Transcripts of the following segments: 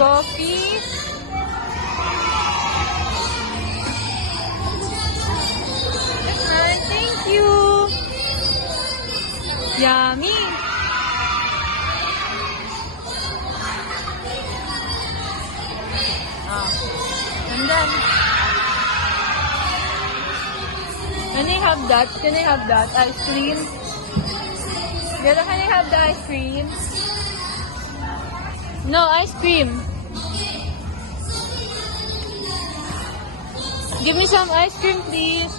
Coffee. Hi, thank you. Yummy. And then, can I have that? Can I have that ice cream? Dada, can I have the ice cream? No, ice cream. Give me some ice cream, please.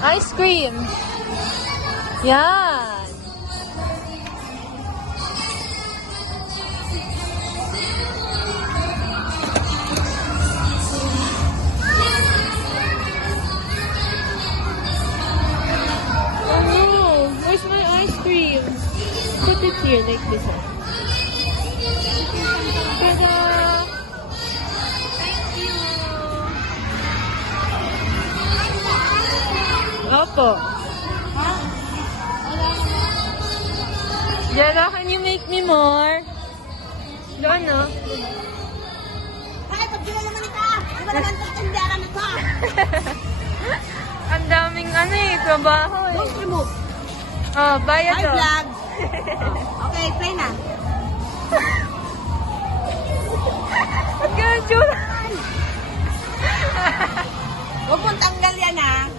Ice cream. Yeah. Oh no, where's my ice cream? Put it here like this. Ta-da! Thank you. Opo. Jella, can you make me more? Doon, no? Ay, pag naman ito! Di ba naman ito tindaran ito? Ang daming trabaho eh. Don't remove. Oh, bayad Hi, oh. vlog! Okay, play na. Ganun. Huwag mong tanggal yan, ha?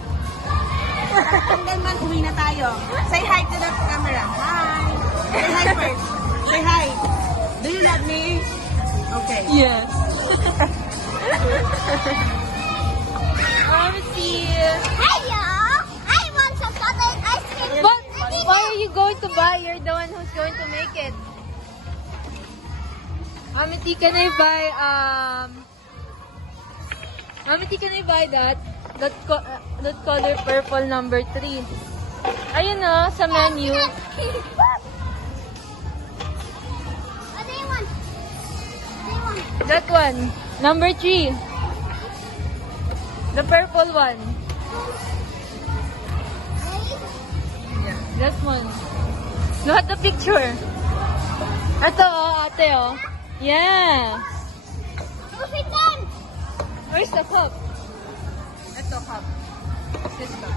Tanggal man, uwi na tayo. Say hi to the camera. Hi! Say hi first. Say hi. Do you love me? Okay. Yes. Hey, y'all! I want some chocolate ice cream. But why are you going to buy? You're the one who's going to make it. Amity, can I buy Amity, can I buy that? That color purple number 3. Ayun na, sa menu. What do you want? That one. Number 3. The purple one. Yeah, that one. Look at the picture. Ito oh, ate oh. Yes. Open them! Where's the cup? Ito cup. This cup.